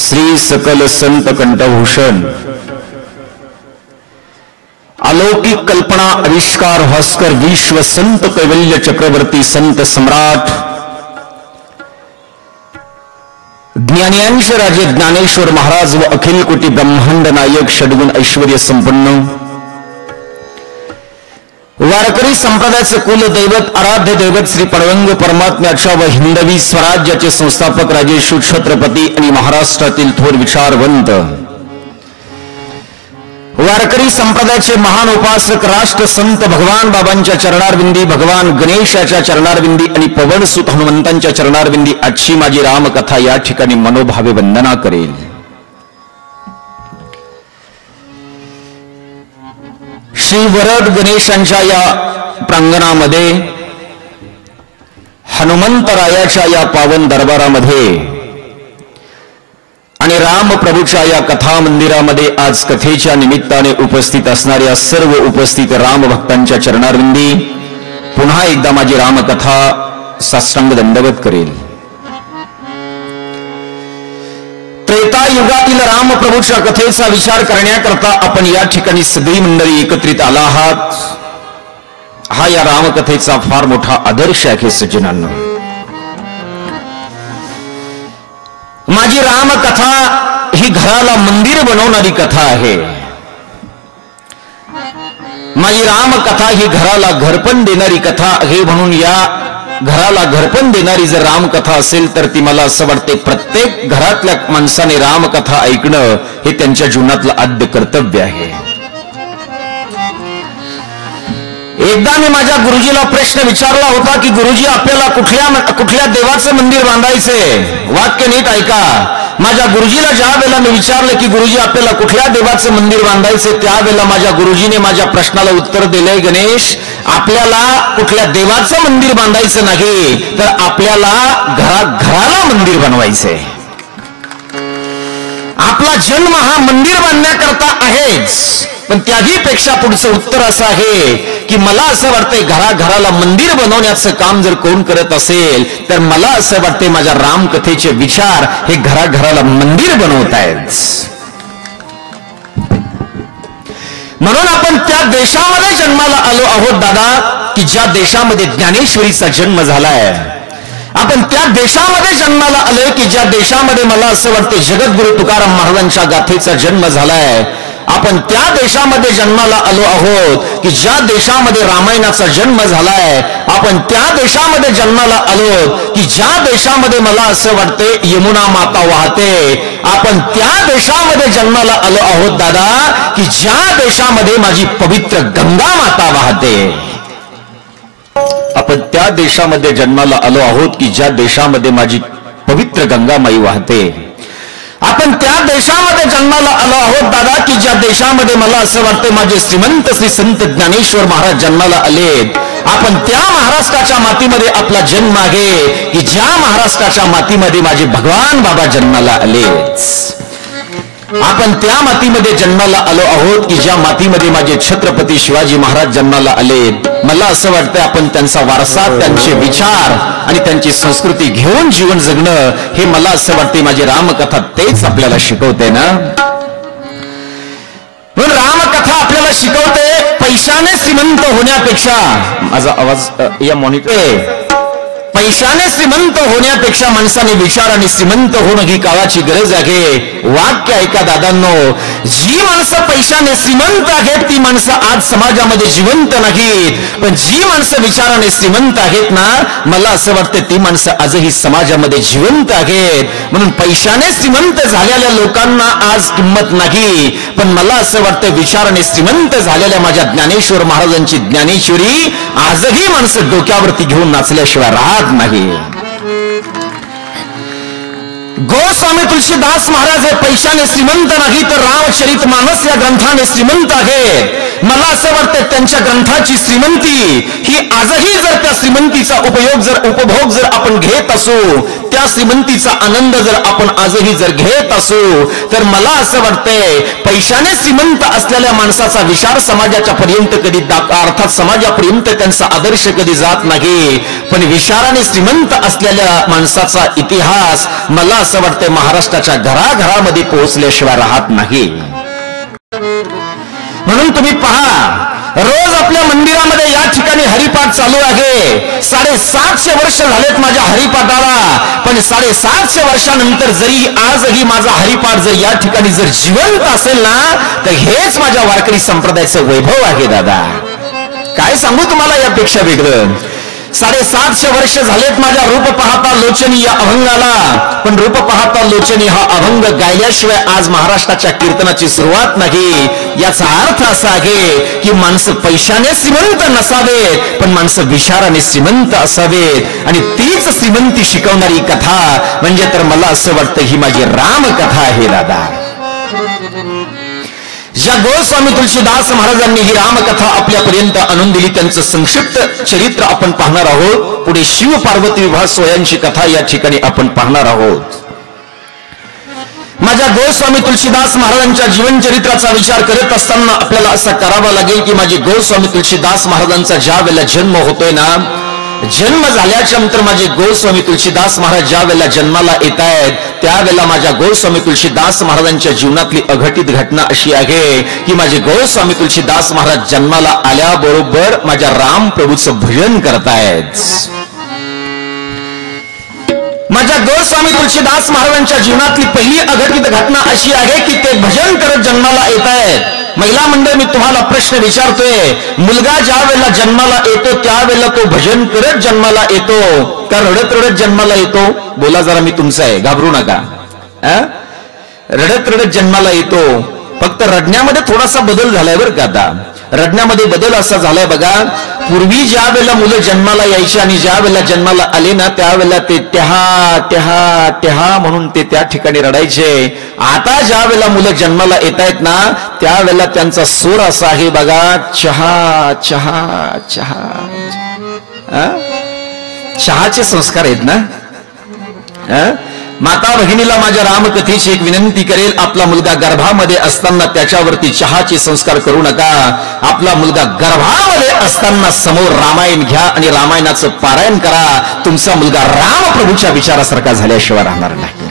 श्री सकल संत कंठभूषण अलौकिक कल्पना आविष्कार भास्कर विश्व संत कैवल्य चक्रवर्ती संत सम्राट ज्ञानियांश राजे ज्ञानेश्वर महाराज व अखिल कोटी ब्रह्मांड नायक षडगुण ऐश्वर्य संपन्न वारकरी संप्रदायाचे कुल दैवत आराध्य दैवत श्री पडवंग परमात्म्याच्या व हिंदवी स्वराज्याचे संस्थापक राजेश्वर छत्रपती आणि महाराष्ट्रातील थोर विचारवंत वारकरी संप्रदायाचे महान उपासक राष्ट्र संत भगवान बाबांच्या चरणारविंदी भगवान गणेशाच्या चरणारविंदी आणि पवनसुत हनुमंतांच्या चरणारविंदी आजची माझी रामकथा या ठिकाणी मनोभावे वंदना करेल। श्री वरद गणेशांच्या या प्रांगणामध्ये हनुमंतरायाच्या या पावन दरबारामध्ये आणि रामप्रभूच्या या कथा मंदिरामध्ये आज कथेच्या निमित्ताने उपस्थित असणाऱ्या सर्व उपस्थित राम भक्तांच्या चरणारविंदी पुन्हा एकदा माझी रामकथा साष्टांग दंडवत करेल। त्रेता युगातील रामप्रभूच्या कथेचा विचार करण्याकरता आपण या ठिकाणी सगळी मंडळी एकत्रित आला आहात। हा या रामकथेचा फार मोठा आदर्श आहे सज्जनांनो। माझी रामकथा ही घराला मंदिर बनवणारी कथा आहे। माझी रामकथा ही घराला घरपण देणारी कथा आहे। म्हणून या घराला घरपण देणारी जर रामकथा असेल तर ती मला असं वाटते प्रत्येक घरातल्या माणसाने रामकथा ऐकणं हे त्यांच्या जीवनातलं आद्य कर्तव्य आहे। एकदा मी माझ्या गुरुजीला प्रश्न विचारला होता की गुरुजी आपल्याला कुठल्या देवाचं मंदिर बांधायचंय। वाक्य नीट ऐका। माझ्या गुरुजीला ज्या वेळेला मी विचारलं की गुरुजी आपल्याला कुठल्या देवाचं मंदिर बांधायचंय त्यावेळेला माझ्या गुरुजीने माझ्या प्रश्नाला उत्तर दिलंय, गणेश आपल्याला कुठल्या देवाचं मंदिर बांधायचं नाही तर आपल्याला घराला मंदिर बनवायचंय। आपला जन्म हा मंदिर बांधण्याकरता आहेच, पण त्याही पेक्षा पुढचं उत्तर असं आहे की मला असं वाटतंय घराला मंदिर बनवण्याचं काम जर कोण करत असेल तर मला असं वाटतंय माझ्या रामकथेचे विचार हे घराला मंदिर बनवतायत। म्हणून आपण त्या देशामध्ये जन्माला आलो आहोत दादा की ज्या देशामध्ये ज्ञानेश्वरीचा जन्म झालाय। आपण त्या देशामध्ये जन्माला आलोय की ज्या देशामध्ये मला असं वाटतं जगद्गुरु तुकाराम महाराजांच्या गाथेचा जन्म झालाय। आपण त्या देशामध्ये जन्माला आलो आहोत की ज्या देशामध्ये रामायणाचा जन्म झालाय। आपण त्या देशामध्ये जन्माला आलो की ज्या देशामध्ये मला असं वाटतंय यमुना माता वाहते। आपण त्या देशामध्ये जन्माला आलो आहोत दादा की ज्या देशामध्ये माझी पवित्र गंगा माता वाहते। आपण त्या देशामध्ये जन्माला आलो आहोत की ज्या देशामध्ये माझी पवित्र गंगामाई वाहते। आपण त्या देशामध्ये जन्माला आलो आहोत दादा की ज्या देशामध्ये मला असं वाटतं माझे श्रीमंत श्री संत ज्ञानेश्वर महाराज जन्माला आलेत। आपण त्या महाराष्ट्राच्या मातीमध्ये आपला जन्म आहे की ज्या महाराष्ट्राच्या मातीमध्ये माझे भगवान बाबा जन्माला आलेत। आपण त्या मातीमध्ये जन्माला आलो आहोत की ज्या मातीमध्ये माझे छत्रपती शिवाजी महाराज जन्माला आलेत। मला असं वाटतं आपण त्यांचा वारसा त्यांचे विचार आणि त्यांची संस्कृती घेऊन जीवन जगणं हे मला असं वाटते माझी रामकथा तेच आपल्याला शिकवते ना। म्हणून रामकथा आपल्याला शिकवते पैशाने श्रीमंत होण्यापेक्षा माझा आवाज या मॉनिटर पैशाने श्रीमंत होण्यापेक्षा माणसाने विचाराने श्रीमंत होणं ही काळाची गरज आहे। वाक्य ऐका दादांनो, जी माणसं पैशाने श्रीमंत आहेत ती माणसं आज समाजामध्ये जिवंत नाहीत, पण जी माणसं विचाराने श्रीमंत आहेत ना मला असं वाटतं ती माणसं आजही समाजामध्ये जिवंत आहेत। म्हणून पैशाने श्रीमंत झालेल्या लोकांना आज किंमत नाही, पण मला असं वाटतं विचाराने श्रीमंत झालेल्या माझ्या ज्ञानेश्वर महाराजांची ज्ञानेश्वरी आजही माणसं डोक्यावरती घेऊन नाचल्याशिवाय राहत नाही। गोस्वामी तुलसीदास महाराज हे पैशाने श्रीमंत नाही तर रामचरित मानस या ग्रंथाने श्रीमंत आहे। मला असं वाटतं त्यांच्या ग्रंथाची श्रीमंती ही आजही जर त्या श्रीमंतीचा उपभोग जर आपण घेत असू त्या या श्रीमंतीचा आनंद जर आपण आजही जर घेत असू तर मला असं वाटतंय पैशाने श्रीमंत असलेल्या माणसाचा विचार समाजाच्या पर्यंत कधी अर्थात समाजापर्यंत त्यांचा आदर्श कधी जात नाही, पण विचाराने श्रीमंत असलेल्या माणसाचा इतिहास मला असं वाटतंय महाराष्ट्राच्या घराघरामध्ये पोहोचल्याशिवाय राहत नाही. म्हणून तुम्ही पहा, रोज आपल्या मंदिरामध्ये या ठिकाणी हरिपाठ चालू आहे. 750 वर्ष झालेत माझ्या हरिपाठाला, पण 750 वर्षानंतर जरी आजही माझा हरिपाठ जर या ठिकाणी जर जिवंत असेल ना, तर हेच माझ्या वारकरी संप्रदायाचं वैभव आहे. दादा काय सांगू तुम्हाला यापेक्षा वेगळं. 750 वर्ष झालेत माझ्या रूप पाहता लोचनी या अभंगाला, पण रूप पाहता लोचनी हा अभंग गायल्याशिवाय आज महाराष्ट्राच्या कीर्तनाची सुरुवात नाही. याचा अर्थ असा आहे की माणसं पैशाने श्रीमंत नसावेत, पण माणसं विचाराने श्रीमंत असावेत. आणि तीच श्रीमंती शिकवणारी कथा म्हणजे तर मला असं वाटतं ही माझी रामकथा आहे. दादा ज्या गोस्वामी तुलसीदास महाराजांनी ही रामकथा आपल्यापर्यंत आणून दिली त्यांचं संक्षिप्त चरित्र आपण पाहणार आहोत. पुढे शिव पार्वती विवाह सोहळ्यांची कथा या ठिकाणी आपण पाहणार आहोत. माझ्या गोस्वामी तुलसीदास महाराजांच्या जीवन चरित्राचा विचार करत असताना आपल्याला असं करावा लागेल की माझे गोस्वामी तुलसीदास महाराजांचा ज्या वेळेला जन्म होतोय ना, जन्म झाल्याच्या नंतर माझे गोस्वामी तुलसीदास महाराज ज्या वेळेला जन्माला येत आहेत त्यावेळेला माझ्या गोस्वामी तुलसीदास महाराजांच्या जीवनातली अघटित घटना अशी आहे की माझे गोस्वामी तुलसीदास महाराज जन्माला आल्याबरोबर माझ्या राम प्रभूचं भजन करतायत. माझ्या गोस्वामी तुलसीदास महाराजांच्या जीवनातली पहिली अघटित घटना अशी आहे की ते भजन करत जन्माला येत आहेत. महिला मंडळ, मी तुम्हाला प्रश्न विचारतोय, मुलगा ज्या वेळेला जन्माला येतो त्यावेळेला तो भजन करत जन्माला येतो का रडत रडत जन्माला येतो? बोला जरा, मी तुमचा आहे, घाबरू नका. रडत रडत जन्माला येतो. फक्त रडण्यामध्ये थोडासा बदल झालाय बरं का. आता रडण्यामध्ये बदल असा झालाय बघा, पूर्वी ज्या वेळेला मुलं जन्माला यायची आणि ज्या वेळेला जन्माला आले ना त्यावेळेला ते टहा टहा टहा म्हणून ते त्या ठिकाणी रडायचे. आता ज्या वेळेला मुलं जन्माला येत आहेत ना त्यावेळेला त्यांचा सूर असा आहे बघा, चहा चहा चहा. चहाचे संस्कार आहेत ना. माता भगिनीला माझ्या रामकथेची एक विनंती करेल, आपला मुलगा गर्भामध्ये असताना त्याच्यावरती चहाचे संस्कार करू नका. आपला मुलगा गर्भामध्ये असताना समोर रामायण घ्या आणि रामायणाचं पारायण करा. तुमचा मुलगा राम प्रभूच्या विचारासारखा झाल्याशिवाय राहणार नाही.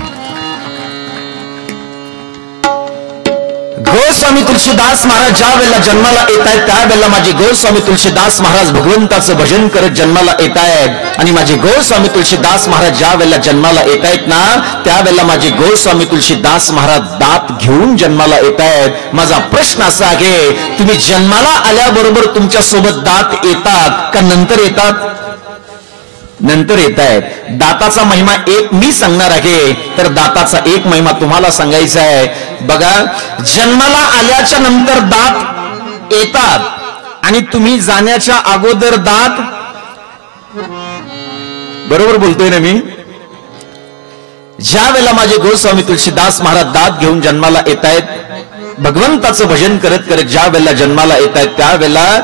गोस्वामी तुलसीदास महाराज ज्या वेळेला जन्माला येत आहेत त्यावेळेला माझे गोस्वामी तुलसीदास महाराज भगवंताचं भजन करत जन्माला येत आहेत. आणि माझे गोस्वामी तुलसीदास महाराज ज्या वेळेला जन्माला येत आहेत ना त्यावेळेला माझे गोस्वामी तुलसीदास महाराज दात घेऊन जन्माला येत आहेत. माझा प्रश्न असा आहे, तुम्ही जन्माला आल्याबरोबर तुमच्या सोबत दात येतात का नंतर येतात? नंतर येत आहेत. दाताचा महिमा एक मी सांगणार आहे, तर दाताचा एक महिमा तुम्हाला सांगायचा आहे. बघा, जन्माला आल्याच्या नंतर दात येतात आणि तुम्ही जाण्याच्या अगोदर दात, बरोबर बोलतोय ना मी? ज्या वेळेला माझे गोस्वामी तुलसीदास महाराज दात घेऊन जन्माला येत आहेत, भगवंताचं भजन करत करत ज्या वेळेला जन्माला येत आहेत त्यावेळेला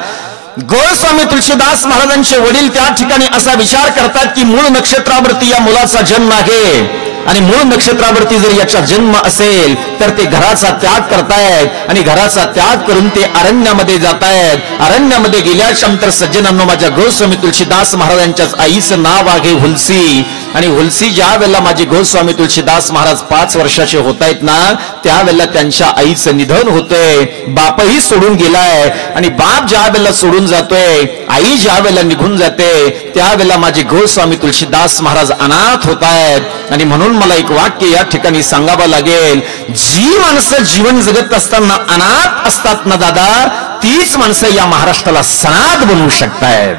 गोस्वामी तुलसीदास महाराजांचे वडील त्या ठिकाणी असा विचार करतात की मूळ नक्षत्रावरती या मुलाचा जन्म आहे आणि मूळ नक्षत्रावरती जर याचा जन्म असेल तर ते घराचा त्याग करतायत आणि घराचा त्याग करून ते अरण्यामध्ये जातायत. अरण्यामध्ये गेल्याच्या नंतर सज्जनांनो माझ्या गोस्वामी तुलसीदास महाराजांच्याच आईचं नाव आहे हुलसी. आणि हुलसी ज्या वेळेला माझे गोस्वामी तुलसीदास महाराज 5 वर्षाचे होत आहेत ना त्यावेळेला त्यांच्या आईचं निधन होतंय. बापही सोडून गेलाय आणि बाप ज्या वेळेला सोडून जातोय, आई ज्या वेळेला निघून जाते त्यावेळेला माझे गोस्वामी तुलसीदास महाराज अनाथ होत आहेत. आणि म्हणून मला एक वाक्य या ठिकाणी सांगावं लागेल, जी माणसं जीवन जगत असताना अनाथ असतात ना दादा, तीच माणसं या महाराष्ट्राला सनाथ बनवू शकतायत.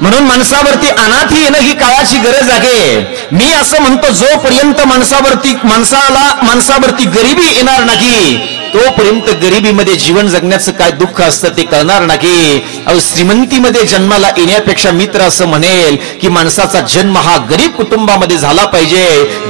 म्हणून माणसावरती अनाथी येणं ही काळाची गरज आहे. मी असं म्हणतो, जोपर्यंत माणसावरती गरिबी येणार नाही तोपर्यंत गरिबीमध्ये जीवन जगण्याचं काय दुःख असतं ते कळणार नाही. अहो श्रीमंतीमध्ये जन्माला येण्यापेक्षा मित्र असं म्हणेल की माणसाचा जन्म हा गरीब कुटुंबामध्ये झाला पाहिजे.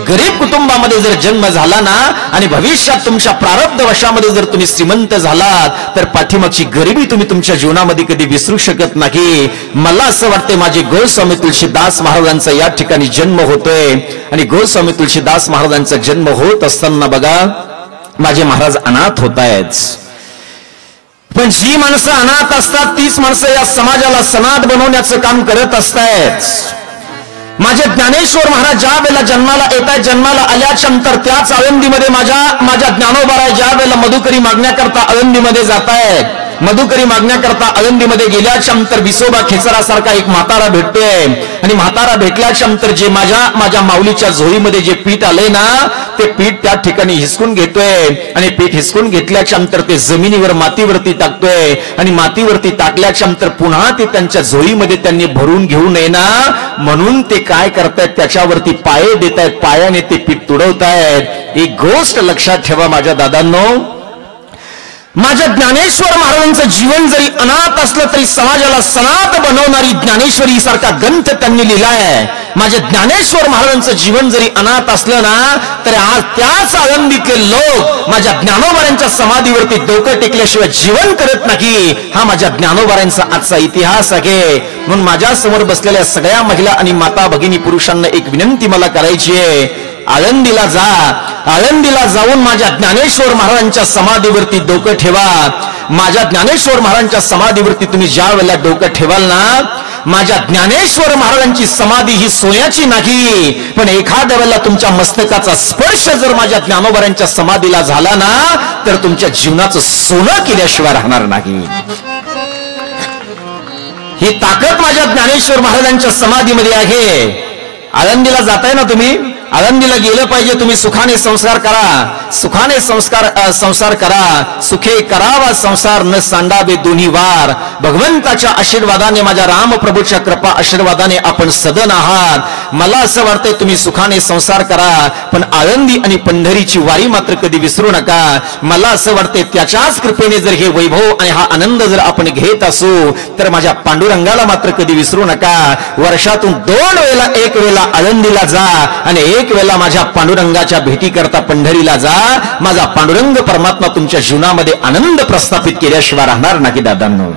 गरीब कुटुंबामध्ये जर जन्म झाला ना आणि भविष्यात तुमच्या प्रारब्ध वशामध्ये जर तुम्ही श्रीमंत झालात तर पाठीमागची गरिबी तुम्ही तुमच्या जीवनामध्ये कधी विसरू शकत नाही. मला असं वाटते माझे गोस्वामी तुलसीदास महाराजांचा या ठिकाणी जन्म होतोय आणि गोस्वामी तुलसीदास महाराजांचा जन्म होत असताना बघा माझे महाराज अनाथ होत आहेत. पण जी माणसं अनाथ असतात तीच माणसं या समाजाला सनाथ बनवण्याचं काम करत असतायत. माझे ज्ञानेश्वर महाराज ज्या वेळेला जन्माला येत आहेत, जन्माला आल्याच्या नंतर त्याच आळंदीमध्ये माझ्या ज्ञानोबा ज्या वेळेला मधुकरी मागण्याकरता आळंदीमध्ये जात आहेत. मधुकरी मागण्याकरता आळंदीमध्ये गेल्याच्या नंतर विसोबा खेचरासारखा एक म्हातारा भेटतोय आणि म्हातारा भेटल्याच्या नंतर जे माझ्या माऊलीच्या झोळीमध्ये जे पीठ आलंय ना ते पीठ त्या ठिकाणी हिसकून घेतोय आणि पीठ हिसकून घेतल्याच्या नंतर ते जमिनीवर मातीवरती टाकतोय आणि मातीवरती टाकल्याच्या नंतर पुन्हा ते त्यांच्या झोळीमध्ये त्यांनी भरून घेऊ नये ना म्हणून ते काय करतायत त्याच्यावरती पाये देत आहेत, पायाने ते पीठ तुडवतायत. एक गोष्ट लक्षात ठेवा माझ्या दादांनो, माझ्या ज्ञानेश्वर महाराजांचं जीवन जरी अनाथ असलं तरी समाजाला सनाथ बनवणारी ज्ञानेश्वरी सारखा ग्रंथ त्यांनी लिहिलाय. माझ्या ज्ञानेश्वर महाराजांचं जीवन जरी अनाथ असलं ना तरी आज त्याच आळंदीतले लोक माझ्या ज्ञानोबारांच्या समाधीवरती डोकं टेकल्याशिवाय जीवन करत नाही. हा माझ्या ज्ञानोबारांचा आजचा इतिहास आहे. म्हणून माझ्या समोर बसलेल्या सगळ्या महिला आणि माता भगिनी पुरुषांना एक विनंती मला करायची आहे, आळंदीला जा. आळंदीला जाऊन माझ्या ज्ञानेश्वर महाराजांच्या समाधीवरती डोकं ठेवा. माझ्या ज्ञानेश्वर महाराजांच्या समाधीवरती तुम्ही ज्या वेळेला डोकं ठेवाल ना माझ्या ज्ञानेश्वर महाराजांची समाधी ही सोन्याची नाही पण एखाद्या वेळेला तुमच्या मस्तकाचा स्पर्श जर माझ्या ज्ञानोबारांच्या समाधीला झाला ना तर तुमच्या जीवनाचं सोनं केल्याशिवाय राहणार नाही. ही ताकद माझ्या ज्ञानेश्वर महाराजांच्या समाधीमध्ये आहे. आळंदीला जाताय ना तुम्ही, आळंदीला गेलं पाहिजे. तुम्ही सुखाने संस्कार करा, सुखाने संसार करा, सुखे करावा संसार न सांडावे दोन्ही वार. भगवंताच्या आशीर्वादाने माझ्या रामप्रभूच्या कृपा आशीर्वादाने आपण सदन आहात. मला असं वाटतंय तुम्ही सुखाने संसार करा पण आळंदी आणि पंढरीची वारी मात्र कधी विसरू नका. मला असं वाटतंय त्याच्याच कृपेने जर हे वैभव आणि हा आनंद जर आपण घेत असू तर माझ्या पांडुरंगाला मात्र कधी विसरू नका. वर्षातून 2 वेळेला, एक वेळेला आळंदीला जा आणि एक वेळेला माझ्या पांडुरंगाच्या भेटी करता पंढरीला जा. माझा पांडुरंग परमात्मा तुमच्या जीवनामध्ये आनंद प्रस्थापित केल्याशिवाय राहणार नाही दादांनो.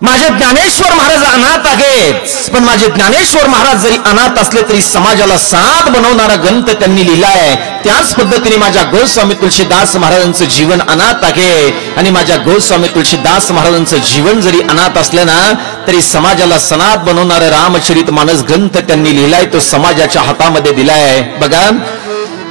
माझे ज्ञानेश्वर महाराज अनाथ आहेत पण माझे ज्ञानेश्वर महाराज जरी अनाथ असले तरी समाजाला साथ बनवणारा ग्रंथ त्यांनी लिहिलाय. त्याच पद्धतीने माझ्या गोस्वामी तुलसीदास महाराजांचं जीवन अनाथ आहे आणि माझ्या गोस्वामी तुलसीदास महाराजांचं जीवन जरी अनाथ असलं ना तरी समाजाला सनाथ बनवणारा रामचरित मानस ग्रंथ त्यांनी लिहिलाय, तो समाजाच्या हातामध्ये दिलाय. बघा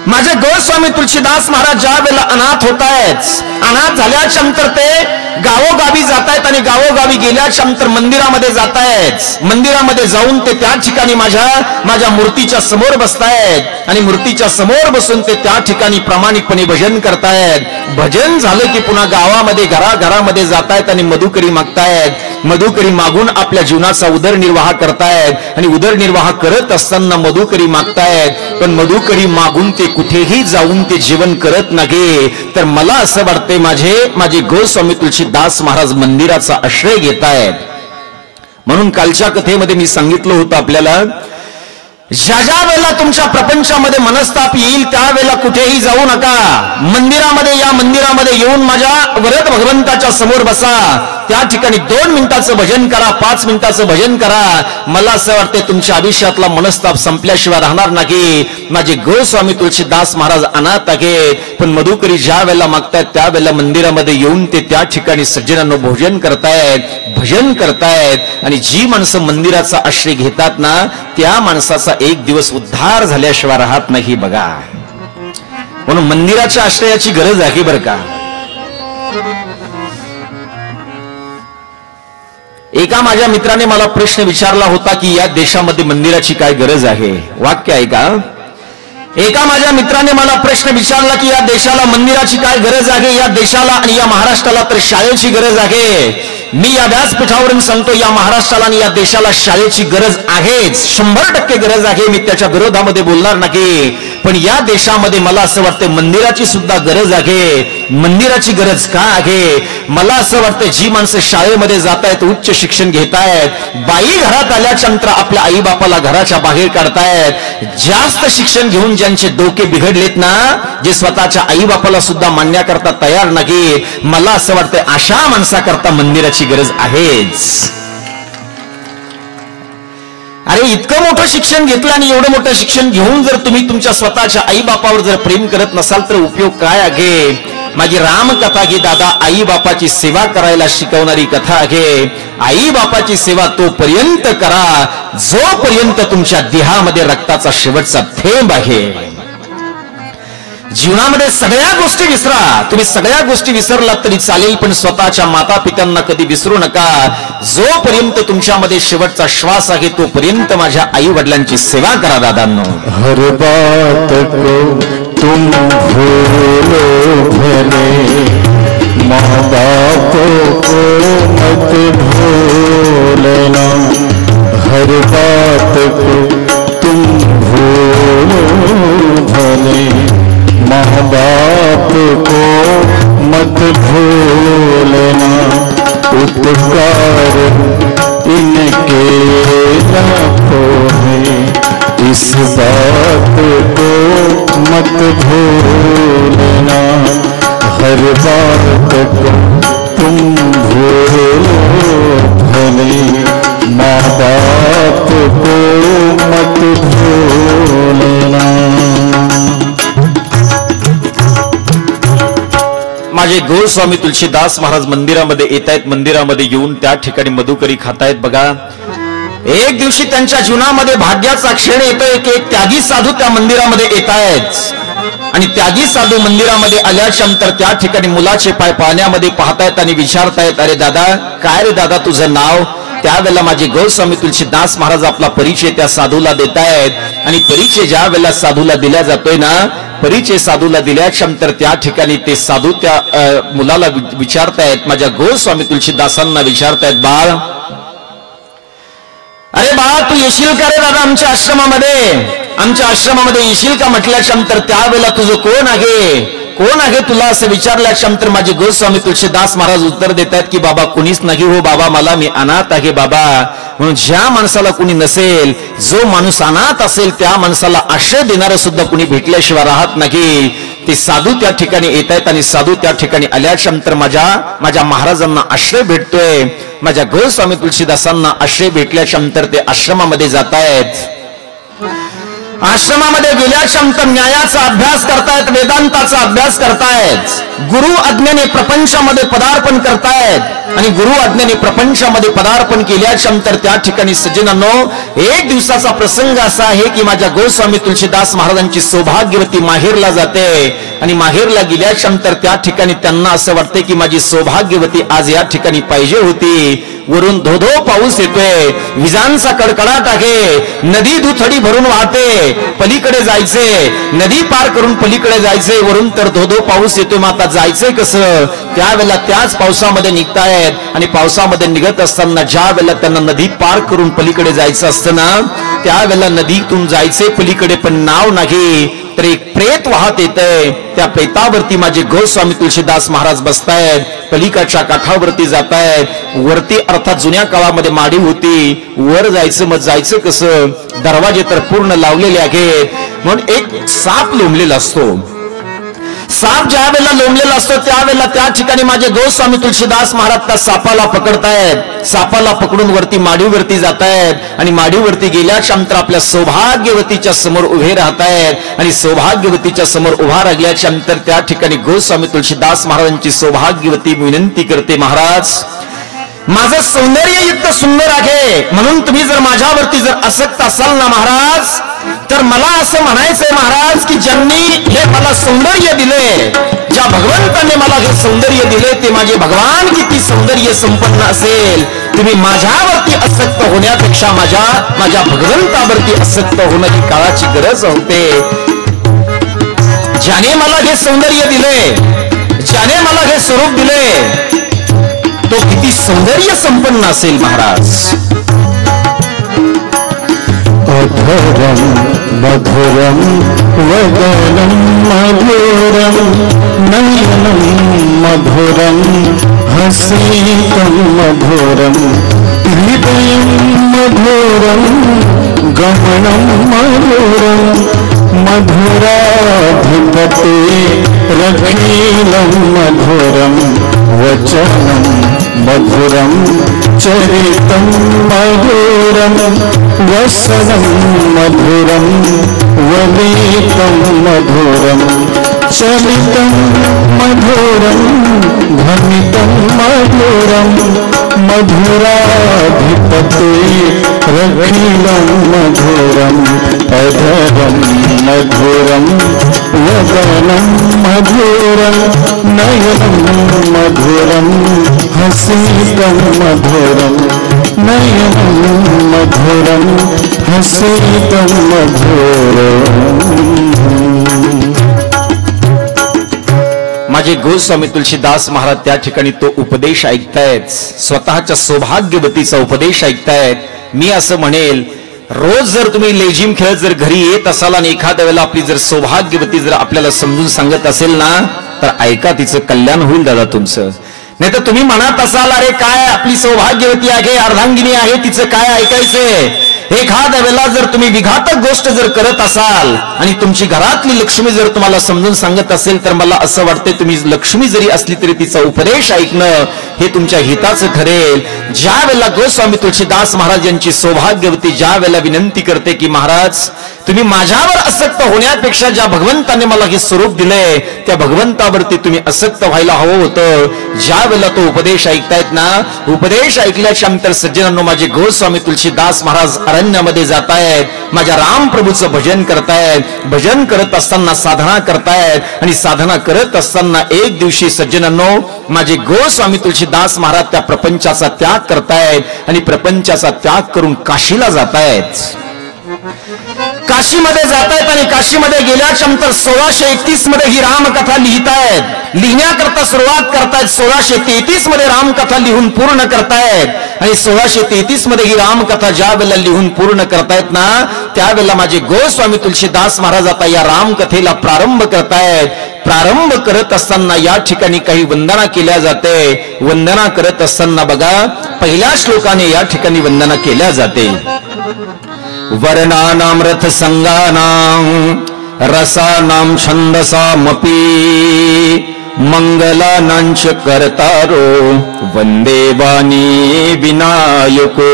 माझे गोस्वामी तुलसीदास महाराज ज्या वेळेला अनाथ होत आहेत, अनाथ झाल्याच्या नंतर ते गावोगावी जात आहेत आणि गावोगावी गेल्याच्या नंतर मंदिरामध्ये जात आहेत. मंदिरामध्ये जाऊन ते त्या ठिकाणी माझ्या मूर्तीच्या समोर बसतायत आणि मूर्तीच्या समोर बसून ते त्या ठिकाणी प्रामाणिकपणे भजन करतायत. भजन झालं की पुन्हा गावामध्ये घराघरामध्ये जातायत आणि मधुकरी मागतायत. मधुकरी मागून आपल्या जीवनाचा उदरनिर्वाह करतायत आणि उदरनिर्वाह करत असताना मधुकरी मागतायत पण मधुकरी मागून ते कुठेही जाऊन ते जीवन करत नाही. तर मला असं वाटतंय माझे गोस्वामी तुलसीदास महाराज मंदिराचा आश्रय घेत आहेत. म्हणून कालच्या कथेमध्ये मी सांगितलं होतं आपल्याला ज्या वेळेला तुमच्या प्रपंचामध्ये मनस्ताप येईल त्यावेळेला कुठेही जाऊ नका. मंदिरामध्ये या, मंदिरामध्ये येऊन माझ्या वरद भगवंताच्या समोर बसा. त्या ठिकाणी 2 मिनिटाचं भजन करा, 5 मिनिटाचं भजन करा. मला असं वाटतं तुमच्या आयुष्यातला मनस्ताप संपल्याशिवाय राहणार नाही. माझे गोस्वामी तुलसीदास महाराज अनाथ आहेत पण मधुकरी ज्या वेळेला मागतायत त्यावेळेला मंदिरामध्ये येऊन ते त्या ठिकाणी सज्जनांनो भोजन करतायत, भजन करतायत आणि जी माणसं मंदिराचा आश्रय घेतात ना त्या माणसाचा एक दिवस उद्धार झाल्याशिवाय राहत नाही. बघा म्हणून मंदिराच्या आश्रयाची गरज आहे बरं का. एका माझ्या मित्राने मला प्रश्न विचारला होता की या देशामध्ये मंदिराची काय गरज आहे. वाक्य आहे का. एका माझ्या मित्राने मला प्रश्न विचारला की या देशाला मंदिराची काय गरज आहे. या देशाला आणि या महाराष्ट्राला तर शाळेची गरज आहे. मी या व्यासपीठावरून सांगतो या महाराष्ट्राला आणि या देशाला शाळेची गरज आहेच, 100% गरज आहे. मी त्याच्या विरोधामध्ये बोलणार नाही पण या देशामध्ये मला असं वाटतं मंदिराची सुद्धा गरज आहे. मंदिराची गरज का आहे? मला असं वाटतं जी माणसं शाळेमध्ये जात आहेत, उच्च शिक्षण घेतायत, बाई घरात आल्याच्या नंतर आपल्या आई बापाला घराच्या बाहेर काढतायत, जास्त शिक्षण घेऊन ज्यांचे डोके बिघडलेत ना, जे स्वतःच्या आई बापाला सुद्धा मान्य करता तयार नाही, मला असं वाटतं अशा माणसाकरता मंदिराची गरज आहेच. अरे इतकं मोठं शिक्षण घेतलं आणि एवढं मोठं शिक्षण घेऊन जर तुम्ही तुमच्या स्वतःच्या आई बापावर जर प्रेम करत नसाल तर उपयोग काय आहे? माझी रामकथा घे दादा, आई बापाची सेवा करायला शिकवणारी कथा आहे. आई बापाची सेवा तोपर्यंत करा जोपर्यंत तुमच्या देहामध्ये रक्ताचा शेवटचा थेंब आहे. जीवनामध्ये सगळ्या गोष्टी विसरा, तुम्ही सगळ्या गोष्टी विसरलात तरी चालेल, पण स्वतःच्या माता पित्यांना कधी विसरू नका. जोपर्यंत तुमच्यामध्ये शेवटचा श्वास आहे तोपर्यंत माझ्या आई वडिलांची सेवा करा दादांनो. हर बात को तुम भूलो भले, माँ बाप को मत भूलना. हर बात को तुम भूलो भले, माँ बाप को मत भूलना. उपकार इनके लाखों हैं, इस बात को मत भूलना. हर बात को तुम भूलो भले, माँ बाप को मत भूलना. माझे गोस्वामी तुलसीदास महाराज मंदिरामध्ये येत आहेत. मंदिरामध्ये येऊन त्या ठिकाणी मधुकरी खातायत. बघा, एक दिवशी त्यांच्या जीवनामध्ये भाग्याचा क्षण येतोय की एक त्यागी साधू त्या मंदिरामध्ये येत आहेत आणि त्यागी साधू मंदिरामध्ये आल्याच्या नंतर त्या ठिकाणी मुलाचे पाय पाण्यामध्ये पाहतायत आणि विचारतायत, अरे दादा, काय रे दादा तुझं नाव? त्यावेळेला माझे गोस्वामी तुलसीदास महाराज आपला परिचय त्या साधूला देत आहेत आणि परिचय ज्या वेळेला साधूला दिला जातोय ना, परिचय साधूला दिल्याच्या नंतर त्या ठिकाणी ते साधू त्या मुलाला विचारतायत, माझ्या गोस्वामी तुलसीदासांना विचारतायत, बाळ, अरे बाळ, तू येशील का रे दादा आमच्या आश्रमामध्ये येशील का म्हटल्याच्या नंतर त्यावेळेला तुझं कोण आहे तुला असं विचारल्याच्या नंतर माझे गोस्वामी तुलसीदास महाराज उत्तर देतात की बाबा कुणीच नाही हो बाबा, मला मी अनाथ आहे बाबा. म्हणून ज्या माणसाला कुणी नसेल, जो माणूस अनाथ असेल त्या माणसाला आश्रय देणारं सुद्धा कुणी भेटल्याशिवाय राहत नाही. ते साधू त्या ठिकाणी येत आहेत आणि साधू त्या ठिकाणी आल्याच्या नंतर माझ्या महाराजांना आश्रय भेटतोय. माझ्या गोस्वामी तुलसीदासांना आश्रय भेटल्याच्या नंतर ते आश्रमामध्ये जात आहेत. आश्रमामध्ये गेल्याच्या नंतर न्यायाचा अभ्यास करतायत, वेदांताचा अभ्यास करतायत, गुरु आज्ञेने प्रपंचामध्ये पदार्पण करतायत आणि गुरु आज्ञेने प्रपंचामध्ये पदार्पण केल्याच्या नंतर त्या ठिकाणी सज्जनांनो, एक दिवसाचा प्रसंग असा आहे की माझ्या गोस्वामी तुलसीदास महाराजांची सौभाग्यवती माहेरला जाते आणि माहेरला गेल्याच्या नंतर त्या ठिकाणी त्यांना असं वाटते की माझी सौभाग्यवती आज या ठिकाणी पाहिजे होती. वरून धोधो पाऊस येतोय, विजांचा कडकडाट आहे, नदी दुथडी भरून वाहते, पलीकडे जायचे, नदी पार करून पलीकडे जायचे, वरून तर धोधो पाऊस येतोय. मग आता जायचंय कसं? त्यावेळेला त्याच पावसामध्ये निघतायत आणि पावसामध्ये निघत असताना ज्या वेळेला त्यांना नदी पार करून पलीकडे जायचं असतं ना, त्यावेळेला नदीतून जायचे पलीकडे, पण नाव नाही तर एक प्रेत वाहत येतंय. त्या प्रेतावरती माझे गोस्वामी तुलसीदास महाराज बसतायत, पलीकडच्या काठावरती जातायत. वरती अर्थात जुन्या काळामध्ये माडी होती, वर जायचं, मग जायचं कसं? दरवाजे तर पूर्ण लावलेले आहेत. म्हणून एक साप लोंबलेला असतो. साप ज्या वेळेला लोंबलेला असतो त्यावेळेला त्या ठिकाणी माझे गोस्वामी तुलसीदास महाराज त्या सापाला पकडतायत. सापाला पकडून वरती माडीवरती जातायत आणि माडीवरती गेल्याच्या नंतर आपल्या सौभाग्यवतीच्या समोर उभे राहतायत आणि सौभाग्यवतीच्या समोर उभा राहिल्याच्या नंतर त्या ठिकाणी गोस्वामी तुलसीदास महाराजांची सौभाग्यवती विनंती करते, महाराज, माझं सौंदर्य इतकं सुंदर आहे, म्हणून तुम्ही जर माझ्यावरती जर आसक्त असाल ना महाराज, तर मला असं म्हणायचंय महाराज की ज्यांनी हे मला सौंदर्य दिले, ज्या भगवंताने मला हे सौंदर्य दिले, ते माझे भगवान किती सौंदर्य संपन्न असेल, तुम्ही माझ्यावरती आसक्त होण्यापेक्षा माझ्या भगवंतावरती आसक्त होणं ही काळाची गरज होते. ज्याने मला हे सौंदर्य दिले, ज्याने मला हे स्वरूप दिले, तो किती सौंदर्य संपन्न असेल महाराज. अधरम मधुरम वदनं मधुरं नयनं मधुरं हसितं मधुरं हृदयं मधुरं गमनं मधुरं मधुराधिपते रखीलं मधुरं वचनं मधुरं चरितं मधुरं वसनं मधुरं वलितं मधुरं चलितं मधुरं भ्रमितं मधुरं मधुराधिपते रखीलं मधुरं अधरं मधुरं वदनं मधुरं नयनं मधुरं हसितं मधुरं नयनं मधुरं हसितं मधुरम्। माझे गोस्वामी तुलसीदास महाराज त्या ठिकाणी तो उपदेश ऐकतायत, स्वतःच्या सौभाग्यवतीचा उपदेश ऐकतायत। मी असं म्हणेल, रोज जर तुम्ही लेझिम खेळत जर घरी येत असाल आणि एखाद्या वेळेला आपली जर सौभाग्यवती जर आपल्याला समजून सांगत असेल ना, तर ऐका, तिचं कल्याण होईल दादा तुमचं। नाही तर तुम्ही म्हणत असाल, अरे काय आपली सौभाग्यवती आहे, अर्धांगिनी आहे, तिचं काय ऐकायचंय। एखाद्या वेळेला जर तुम्ही विघातक गोष्ट जर करत असाल आणि तुमची घरातली लक्ष्मी जर तुम्हाला समजून सांगत असेल, तर मला असं वाटतंय तुम्ही लक्ष्मी जरी असली तरी तिचा उपदेश ऐकणं हे तुमच्या हिताचं ठरेल। ज्या वेळेला गोस्वामी तुलसीदास महाराज यांची सौभाग्यवती ज्या वेळेला विनंती करते की महाराज तुम्ही माझ्यावर आसक्त होण्यापेक्षा ज्या भगवंताने मला हे स्वरूप दिलंय त्या भगवंतावरती तुम्ही आसक्त व्हायला हवं होतं। ज्या वेळेला तो उपदेश ऐकतायत ना, उपदेश ऐकल्याच्या नंतर सज्जनांनो माझे गोस्वामी तुलसीदास महाराज अरण्यामध्ये जातायत, माझ्या राम प्रभूचं भजन करतायत, भजन करत असताना साधना करतायत आणि साधना करत असताना एक दिवशी सज्जनांनो माझे गोस्वामी तुलसीदास महाराज त्या प्रपंचाचा त्याग करतायत आणि प्रपंचाचा त्याग करून काशीला जातायत। काशीमध्ये जातायत आणि काशीमध्ये गेल्याच्या नंतर 1631 मध्ये ही रामकथा लिहितायत, लिहिण्याकरता सुरुवात करतायत। 1633 मध्ये रामकथा लिहून पूर्ण करतायत आणि 1633 मध्ये ही रामकथा ज्या वेळेला लिहून पूर्ण करतायत ना, त्यावेळेला माझे गोस्वामी तुलसीदास महाराज आता या रामकथेला प्रारंभ करतायत। प्रारंभ करत असताना या ठिकाणी काही वंदना केल्या जाते। वंदना करत असताना बघा पहिल्या श्लोकाने या ठिकाणी वंदना केल्या जाते। वर्णानां रथ संगानां रसानां छंदसामपि मंगलानांच कर्तारो वंदे वाणी विनायको।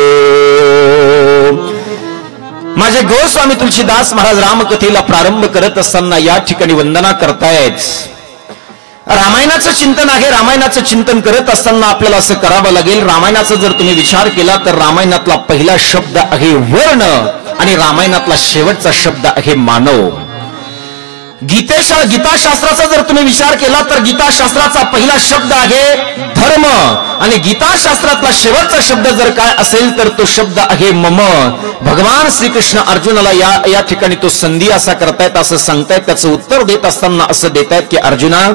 माझे गोस्वामी तुलसीदास महाराज रामकथेला प्रारंभ करत असताना या ठिकाणी वंदना करतायत। रामायणाचं चिंतन आहे। रामायणाचं चिंतन करत असताना आपल्याला असं करावं लागेल, रामायणाचा जर तुम्ही विचार केला तर रामायणातला पहिला शब्द आहे वर्ण आणि रामायणातला शेवटचा शब्द आहे मानव। गीताशास्त्राचा जर तुम्ही विचार केला तर गीताशास्त्राचा पहिला शब्द आहे धर्म आणि गीताशास्त्रातला शेवटचा शब्द जर काय असेल तर तो शब्द आहे मम। भगवान श्रीकृष्ण अर्जुनाला या ठिकाणी तो संधी असा करतायत, असं सांगतायत, त्याचं उत्तर देत असताना असं देतायत की अर्जुना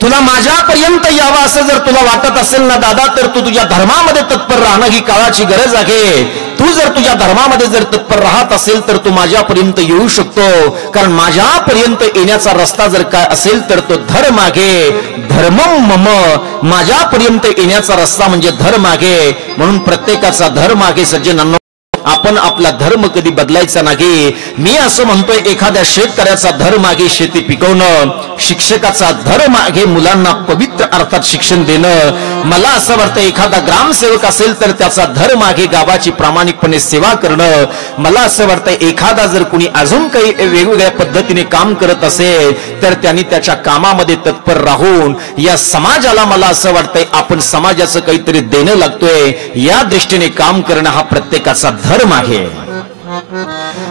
तुला माझ्यापर्यंत यावं असं जर तुला वाटत असेल ना दादा, तर तू तुझ्या धर्मामध्ये तत्पर राहणं ही काळाची गरज आहे। तू जर तुझ्या धर्मामध्ये जर तत्पर राहत असेल तर तू माझ्यापर्यंत येऊ शकतो, कारण माझ्यापर्यंत येण्याचा रस्ता जर काय असेल तर तो धर्म आहे। धर्मम मम, माझ्यापर्यंत येण्याचा रस्ता म्हणजे धर्म आहे। म्हणून प्रत्येकाचा धर्म आहे सज्जनांनो, आपण आपला धर्म कधी बदलायचा नाही। मी असं म्हणतोय एखाद्या शेतकऱ्याचा धर्म आहे शेती पिकवणं, शिक्षकाचा धर्म आहे मुलांना पवित्र अर्थात शिक्षण देणं। मला असं वाटतं एखादा ग्रामसेवक असेल तर त्याचा धर्म आहे गावाची प्रामाणिकपणे सेवा करणं। मला असं वाटतं एखादा जर कुणी अजून काही वेगवेगळ्या पद्धतीने काम करत असेल तर त्यांनी त्याच्या कामामध्ये तत्पर राहून या समाजाला मला असं वाटतंय आपण समाजाचं काहीतरी देणं लागतोय, या दृष्टीने काम करणं हा प्रत्येकाचा धर्म आहे।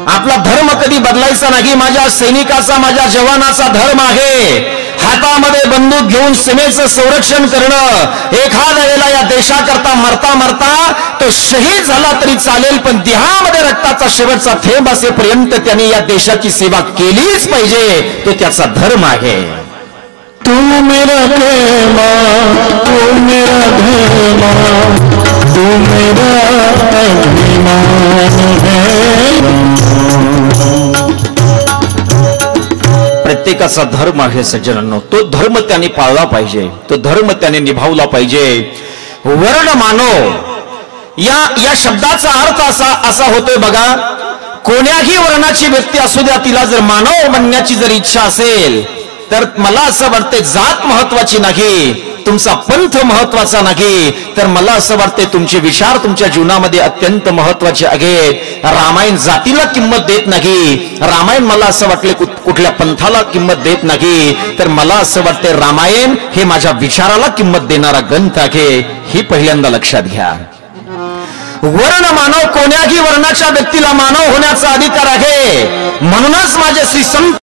आपला धर्म कधी बदलायचा नाही। माझ्या सैनिकाचा, माझ्या जवानाचा धर्म आहे हातामध्ये बंदूक घेऊन सीमेचं संरक्षण करणं। एखाद्या वेळेला या देशाकरता मरता मरता तो शहीद झाला तरी चालेल, पण देहामध्ये रक्ताचा शेवटचा थेंब असेपर्यंत त्यांनी या देशाची सेवा केलीच पाहिजे, तो त्याचा धर्म आहे। तू मेरा प्रेमा, तू मेरा धर्मा, तू मेरा अभिमान है। त्याचा धर्म आहे सज्जनांनो. तो धर्म त्याने पाळला पाहिजे, तो धर्म त्याने निभावला पाहिजे. वर्ण मानव या शब्दाचा अर्थ असा होतोय बघा, कोण्याही वर्णाची व्यक्ती असू द्या, तिला जर मानव म्हणण्याची जर इच्छा असेल तर मला असं वाटते जात महत्वाची नाही, तुमचा पंथ महत्वाचा नाही, तर मला असं वाटते तुमचे विचार तुमच्या जीवनामध्ये अत्यंत महत्वाचे आहेत. रामायण जातीला किंमत देत नाही, रामायण मला असं वाटले कुठल्या पंथाला किंमत देत नाही, तर मला असं वाटते रामायण हे माझ्या विचाराला किंमत देणारा ग्रंथ आहे. हे पहिल्यांदा लक्षात घ्या. वर्ण मानव, कोण्याही वर्णाच्या व्यक्तीला मानव होण्याचा अधिकार आहे. म्हणूनच माझे श्री संत